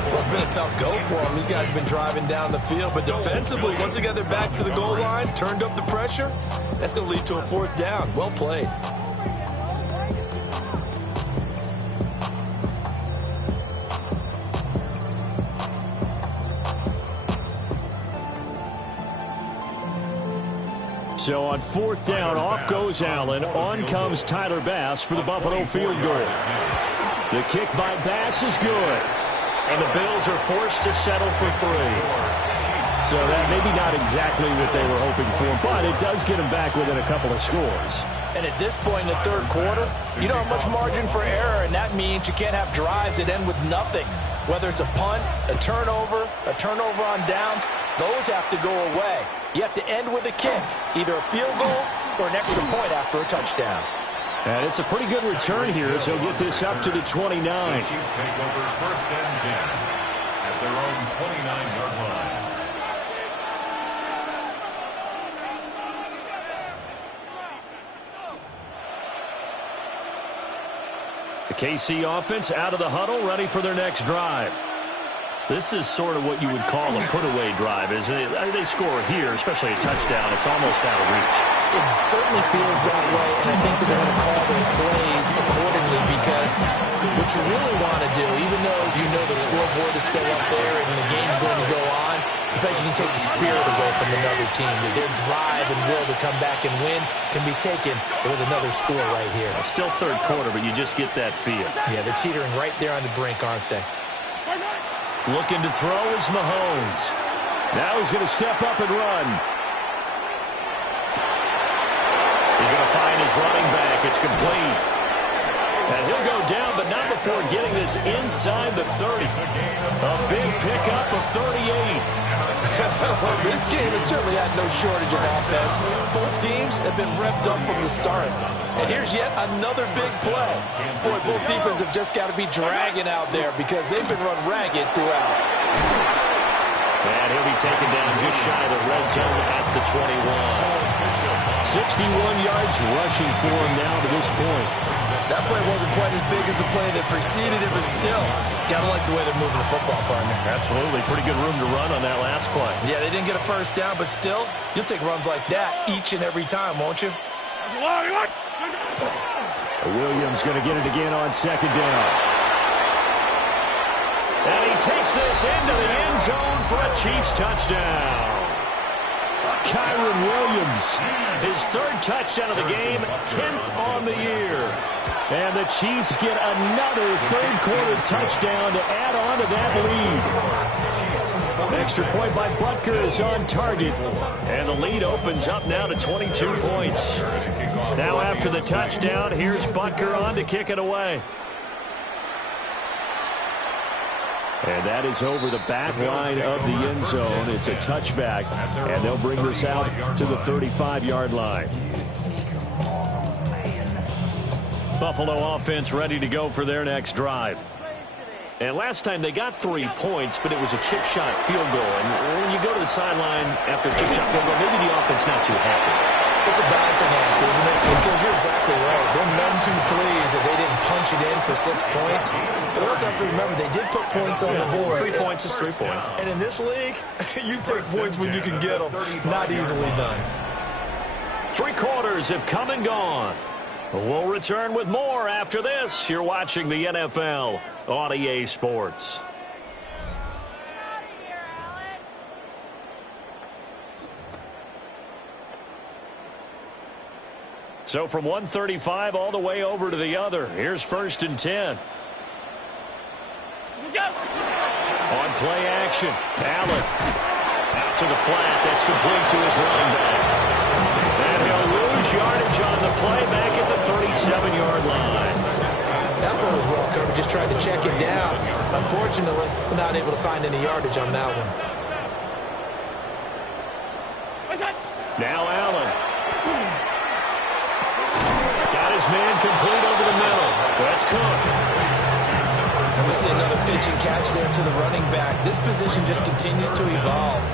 Well, it's been a tough go for him. These guys have been driving down the field, but defensively, once they got their backs to the goal line, turned up the pressure, that's going to lead to a 4th down. Well played. So on 4th down, off goes Allen. On comes Tyler Bass for the Buffalo field goal. The kick by Bass is good. And the Bills are forced to settle for 3. So that maybe not exactly what they were hoping for, but it does get them back within a couple of scores. And at this point in the third quarter, you don't have much margin for error, and that means you can't have drives that end with nothing. Whether it's a punt, a turnover on downs, those have to go away. You have to end with a kick, either a field goal or an extra point after a touchdown. And it's a pretty good return here as he'll get this up to the 29. The Chiefs take over 1st and 10 at their own 29-yard line. The KC offense out of the huddle, ready for their next drive. This is sort of what you would call a put-away drive, isn't it? They score here, especially a touchdown. It's almost out of reach. It certainly feels that way, and I think that they're going to call their plays accordingly because what you really want to do, even though you know the scoreboard is still up there and the game's going to go on, I think you can take the spirit away from another team. Their drive and will to come back and win can be taken with another score right here. Still third quarter, but you just get that feel. Yeah, they're teetering right there on the brink, aren't they? Looking to throw is Mahomes. Now he's going to step up and run. He's going to find his running back. It's complete. And he'll go down, but not before getting this inside the 30. A big pickup of 38. Well, this game has certainly had no shortage of offense. Both teams have been revved up from the start. And here's yet another big play. Boy, both defenses have just got to be dragging out there because they've been run ragged throughout. And he'll be taken down just shy of the red zone at the 21. 61 yards rushing for him now to this point. That play wasn't quite as big as the play that preceded it, but still, gotta like the way they're moving the football, partner. Absolutely. Pretty good room to run on that last play. Yeah, they didn't get a first down, but still, you'll take runs like that each and every time, won't you? Williams going to get it again on second down. And he takes this into the end zone for a Chiefs touchdown. Kyren Williams, his third touchdown of the game, 10th on the year. And the Chiefs get another third quarter touchdown to add on to that lead. An extra point by Butker is on target. And the lead opens up now to 22 points. Now after the touchdown, here's Butker on to kick it away. And that is over the back line of the end zone. It's a touchback, and they'll bring this out to the 35-yard line. Buffalo offense ready to go for their next drive. And last time they got 3 points, but it was a chip shot field goal. And when you go to the sideline after a chip shot field goal, maybe the offense not too happy. It's a balancing act, isn't it? Because you're exactly right. They're none too pleased that they didn't punch it in for 6 points. But we also have to remember they did put points on the board. 3 points is 3 points. And in this league, you take points when you can get them. Not easily done. 3 quarters have come and gone. We'll return with more after this. You're watching the NFL on EA Sports. So from 135 all the way over to the other. Here's 1st and 10. On play action, Allen out to the flat. That's complete to his running back. And he'll lose yardage on the play back at the 37-yard line. That one was well covered. Just tried to check it down. Unfortunately, we're not able to find any yardage on that one. Now Allen. Got his man complete over the middle. That's Cook. And we see another pitch and catch there to the running back. This position just continues to evolve.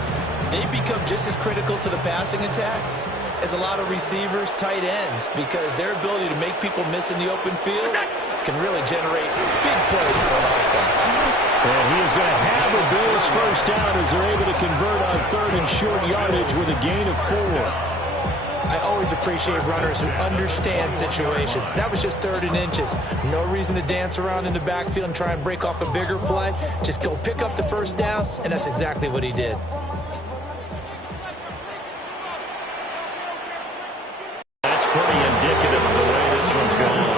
They become just as critical to the passing attack as a lot of receivers, tight ends, because their ability to make people miss in the open field can really generate big plays for an offense. And he is going to have a Bills first down as they're able to convert on 3rd and short yardage with a gain of 4. I always appreciate runners who understand situations. That was just 3rd and inches. No reason to dance around in the backfield and try and break off a bigger play. Just go pick up the first down, and that's exactly what he did. That's pretty indicative of the way this one's going.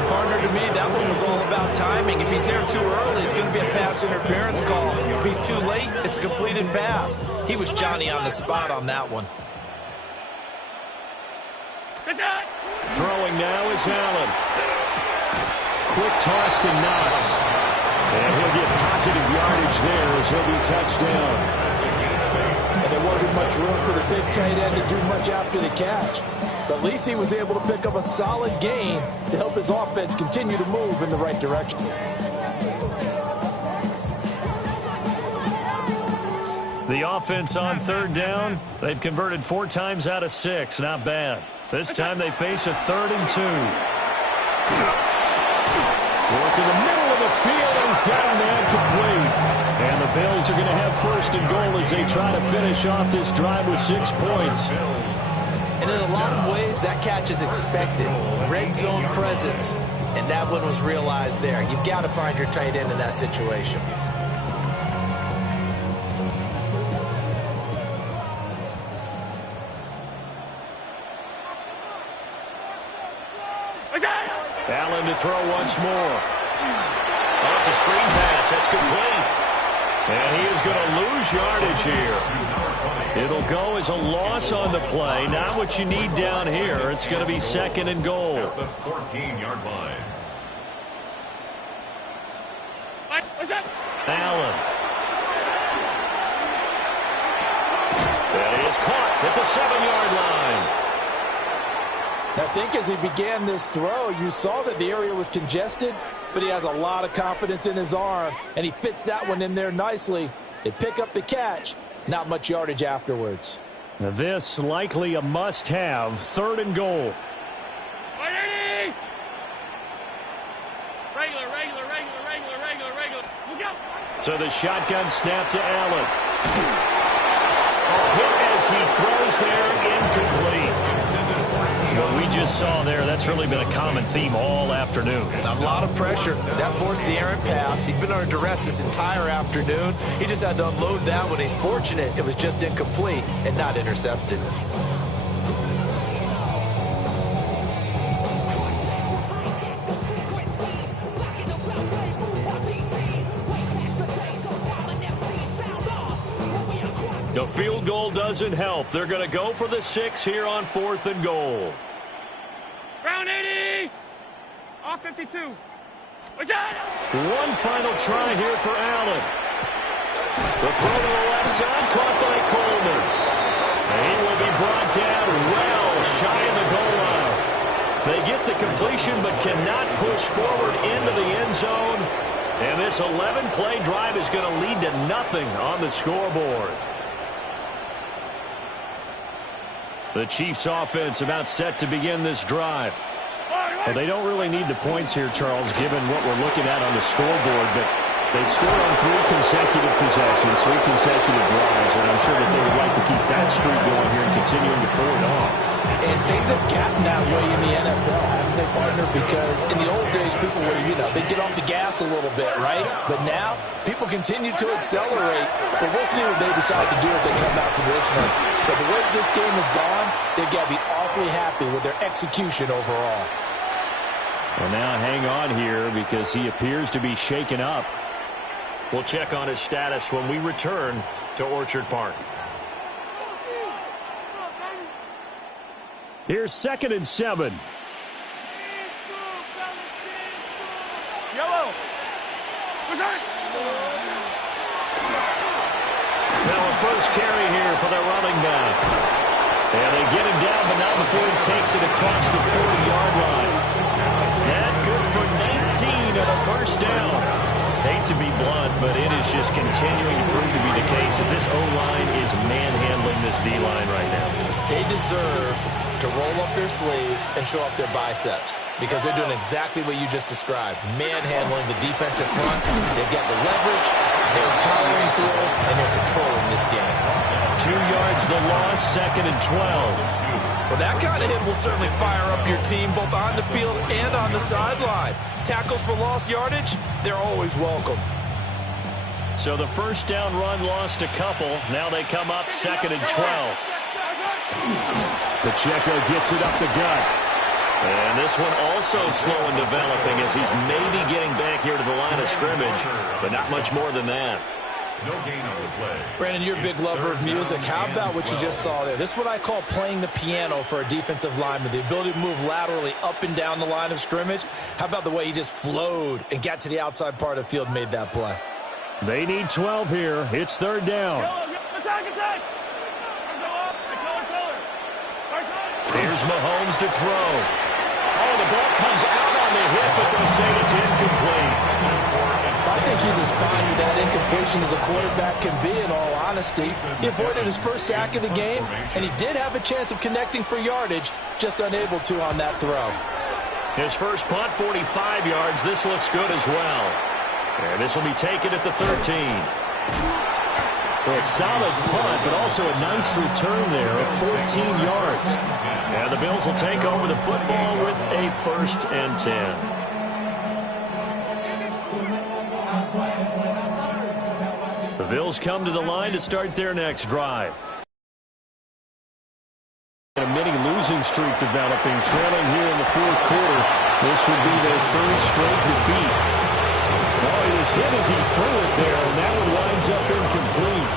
And partner, to me, that one is all about timing. If he's there too early, it's going to be a pass interference call. If he's too late, it's a completed pass. He was Johnny on the spot on that one. Throwing now is Allen. Quick toss to Knox. And he'll get positive yardage there as he'll be touched down. And there wasn't much room for the big tight end to do much after the catch. But at least he was able to pick up a solid gain to help his offense continue to move in the right direction. The offense on third down, they've converted 4 times out of 6. Not bad. This time they face a 3rd and 2. Work in the middle of the field, and he's got a man complete. And the Bills are going to have 1st and goal as they try to finish off this drive with 6 points. And in a lot of ways, that catch is expected. Red zone presence, and that one was realized there. You've got to find your tight end in that situation. Allen to throw once more. Oh, it's a screen pass. That's complete. And he is going to lose yardage here. It'll go as a loss on the play. Not what you need down here. It's going to be 2nd and goal. At the 14-yard line. Allen. And he is caught at the 7-yard line. I think as he began this throw, you saw that the area was congested, but he has a lot of confidence in his arm, and he fits that one in there nicely. They pick up the catch, not much yardage afterwards. Now this likely a must-have, 3rd and goal. So the shotgun snap to Allen. Hit as he throws there, incomplete. What we just saw there, that's really been a common theme all afternoon. A lot of pressure. That forced the errant pass. He's been under duress this entire afternoon. He just had to unload that one. He's fortunate it was just incomplete and not intercepted. The field goal doesn't help. They're going to go for the 6 here on 4th and goal. Round 80. All 52. One final try here for Allen. The throw to the left side, caught by Coleman. And he will be brought down well shy of the goal line. They get the completion but cannot push forward into the end zone. And this 11-play drive is going to lead to nothing on the scoreboard. The Chiefs offense about set to begin this drive. Well, they don't really need the points here, Charles, given what we're looking at on the scoreboard, but they've scored on 3 consecutive possessions, 3 consecutive drives, and I'm sure that they would like to keep that streak going here and continuing to pull it off. And things have gotten that way in the NFL, haven't they, partner? Because in the old days, people were, they get off the gas a little bit, right? But now, people continue to accelerate. But we'll see what they decide to do as they come out for this one. But the way this game has gone, they've got to be awfully happy with their execution overall. Well, now hang on here because he appears to be shaken up. We'll check on his status when we return to Orchard Park. Here's 2nd and 7. Yellow. What's that? Now a first carry here for the running back. And they get him down, but not before he takes it across the 40-yard line. That good for 19 and a first down. Hate to be blunt, but it is just continuing to prove to be the case that this O-line is manhandling this D-line right now. They deserve to roll up their sleeves and show up their biceps because they're doing exactly what you just described, manhandling the defensive front. They've got the leverage, they're powering through, and they're controlling this game. 2 yards the loss, 2nd and 12. Well, that kind of hit will certainly fire up your team both on the field and on the sideline. Tackles for lost yardage, they're always welcome. So the first down run lost a couple. Now they come up 2nd and 12. Pacheco gets it up the gut. And this one also slow in developing as he's maybe getting back here to the line of scrimmage, but not much more than that. No gain on the play. Brandon, you're a big lover of music. How about what you just saw there? This is what I call playing the piano for a defensive lineman, the ability to move laterally up and down the line of scrimmage. How about the way he just flowed and got to the outside part of the field and made that play? They need 12 here. It's third down. Attack, attack. Here's Mahomes to throw. Oh, the ball comes out on the hit, but they'll say it's incomplete. I think he's as fine with that incompletion as a quarterback can be, in all honesty. He avoided his first sack of the game, and he did have a chance of connecting for yardage, just unable to on that throw. His first punt, 45 yards. This looks good as well. And this will be taken at the 13. Well, a solid punt, but also a nice return there of 14 yards. And the Bills will take over the football with a 1st and 10. The Bills come to the line to start their next drive. A mini losing streak developing, trailing here in the 4th quarter. This would be their 3rd straight defeat. Well, he was hit as he threw it there, and that one winds up incomplete.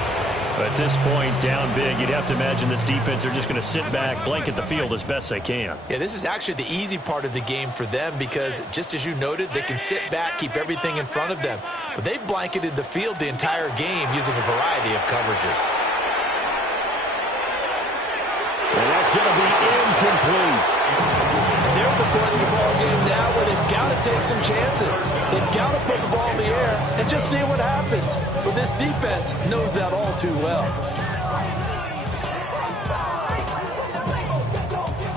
At this point, down big, you'd have to imagine this defense are just going to sit back, blanket the field as best they can. Yeah, this is actually the easy part of the game for them because, just as you noted, they can sit back, keep everything in front of them. But they've blanketed the field the entire game using a variety of coverages. And that's going to be incomplete. They're at the point of the ball game now where they've got to take some chances. They've got to put the ball in the air and just see what happens. But this defense knows that all too well.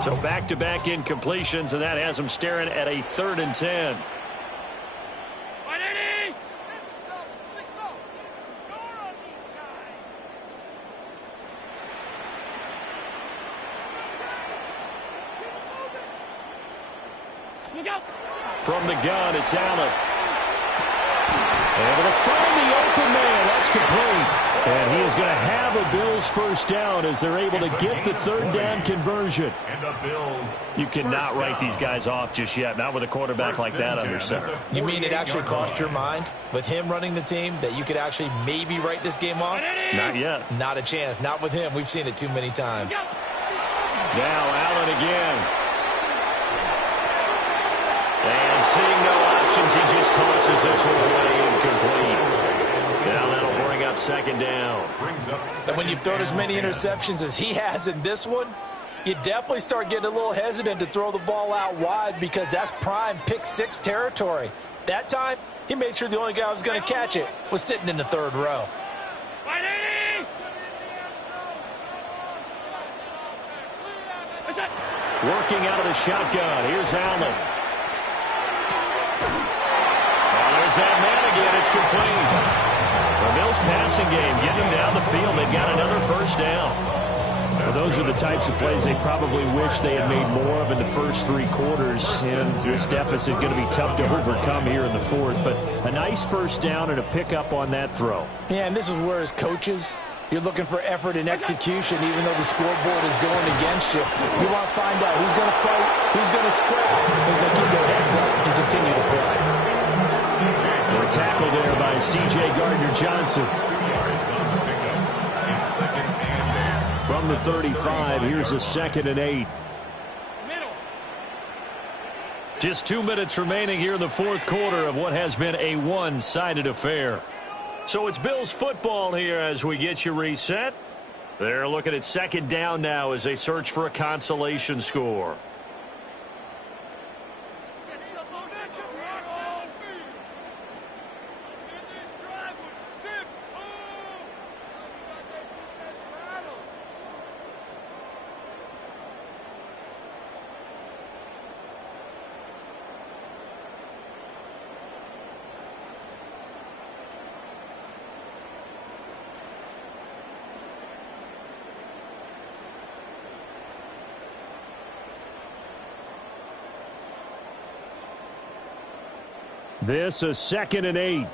So back-to-back incompletions, and that has them staring at a 3rd and 10. From the gun, it's Allen. Able to find the open man. That's complete. And he is going to have a Bills 1st down as they're able to get the 3rd down conversion. And the Bills. You cannot write these guys off just yet, not with a quarterback like that under center. You mean it actually crossed your mind with him running the team that you could actually maybe write this game off? Not yet. Not a chance. Not with him. We've seen it too many times. Now Allen again. And seeing no options, he just tosses this one away incomplete. Now that'll bring up 2nd down. And when you've thrown as many interceptions as he has in this one, you definitely start getting a little hesitant to throw the ball out wide because that's prime pick 6 territory. That time, he made sure the only guy who was going to catch it was sitting in the 3rd row. Working out of the shotgun. Here's Allen. There's that man again. It's complete. The Bills passing game, getting them down the field. They've got another 1st down. Well, those are the types of plays they probably wish they had made more of in the first 3 quarters. And this deficit going to be tough to overcome here in the 4th. But a nice 1st down and a pickup on that throw. Yeah, and this is where as coaches, you're looking for effort and execution even though the scoreboard is going against you. You want to find out who's going to fight, who's going to scrap, who's going to keep their heads up and continue to play. They're tackled there by C.J. Gardner-Johnson. 2 yards on the pickup. It's 2nd and 8. From the 35, here's a 2nd and 8. Just 2 minutes remaining here in the 4th quarter of what has been a one-sided affair. So it's Bills football here as we get you reset. They're looking at 2nd down now as they search for a consolation score. This a 2nd and 8.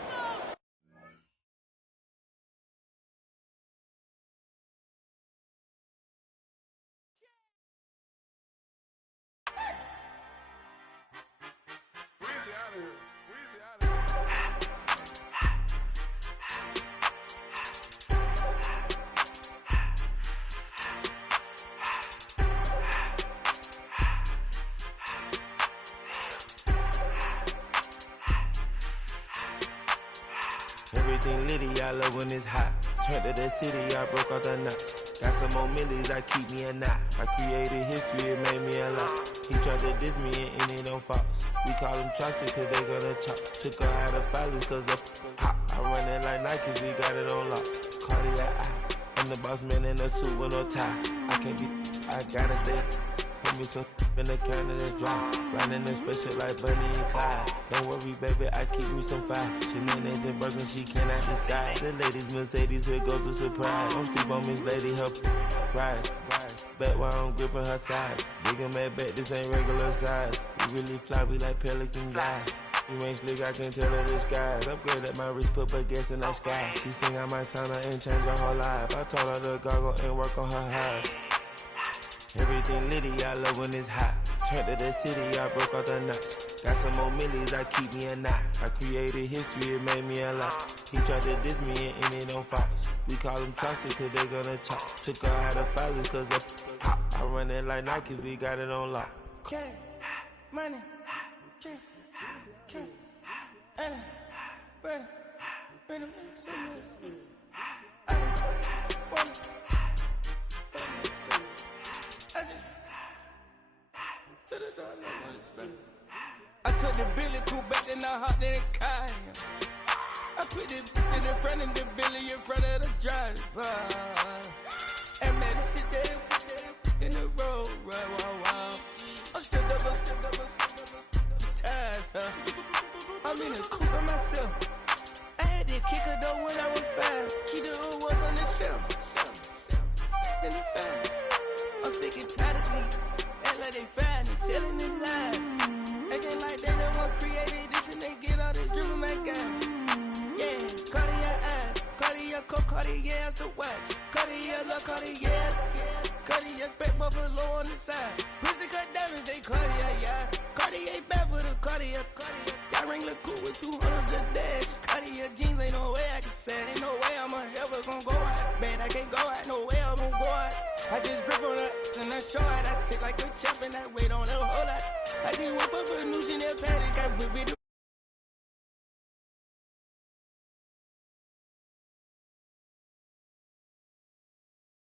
Everything litty, I love when it's hot. Turned to the city, I broke out the knot. Got some more millies, I keep me a knot. I created history, it made me a lot. He tried to diss me and it don't false. We call them Chaucer cause they gonna chop. Took her out of filers cause of hot. I run it like Nike, we got it on lock. Cardiac eye. I'm the boss man in a suit with no tie. I can't be, I gotta stay. Put me some in the can of that's dry. Riding this special like Bunny and Clyde. Don't worry, baby, I keep me some fire. Shenanigans and Birkin, she cannot decide. The ladies Mercedes, here go to surprise. Don't sleep on Miss Lady, her ride. Back while I'm gripping her side. Big and mad back, this ain't regular size. We really fly, we like pelican guys. You ain't slick, I can tell her the skies. Upgrade at my wrist, put baguettes in the sky. She think I might sign her and change her whole life. I told her to goggle and work on her highs. Everything litty, I love when it's hot. Turned to the city, I broke out the knot. Got some more millies, I keep me a knot. I created history, it made me a lot. He tried to diss me and it don't false. We call them Chaucer cause they gonna chop. Took her out of filers cause of hot. I run it like Nike, we got it on lock. Money, money, I took the Billy Cool back and I hopped in the car. I put it in front of the Billy in front of the driver. And man, sit there in the road, right, wow. I'm still up, ties, huh? I'm in the coupe by myself. I had to kick her though when I was 5. Keep the old ones on the shelf. In the fire. I'm sick and tired of me. Act like they fine and telling them lies. Acting like they the one created this and they get all this driven my guys. Yeah, Cartier eyes, Cartier coat, Cartier ass to watch. Cartier look, Cartier, Cartier spec buffalo on the side. Pussy cut diamonds, they Cartier, yeah. Cartier bad for the Cartier. Sky ring look cool with 200 the dash. Cartier jeans, ain't no way I can say. Ain't no way I'm ever gonna go out. Man, I can't go out, no way I'm gonna go out. I just grip on her and I show out. I sit like a champ and I wait on her whole lot. I just whip up a new Chanel paddock. I whip with the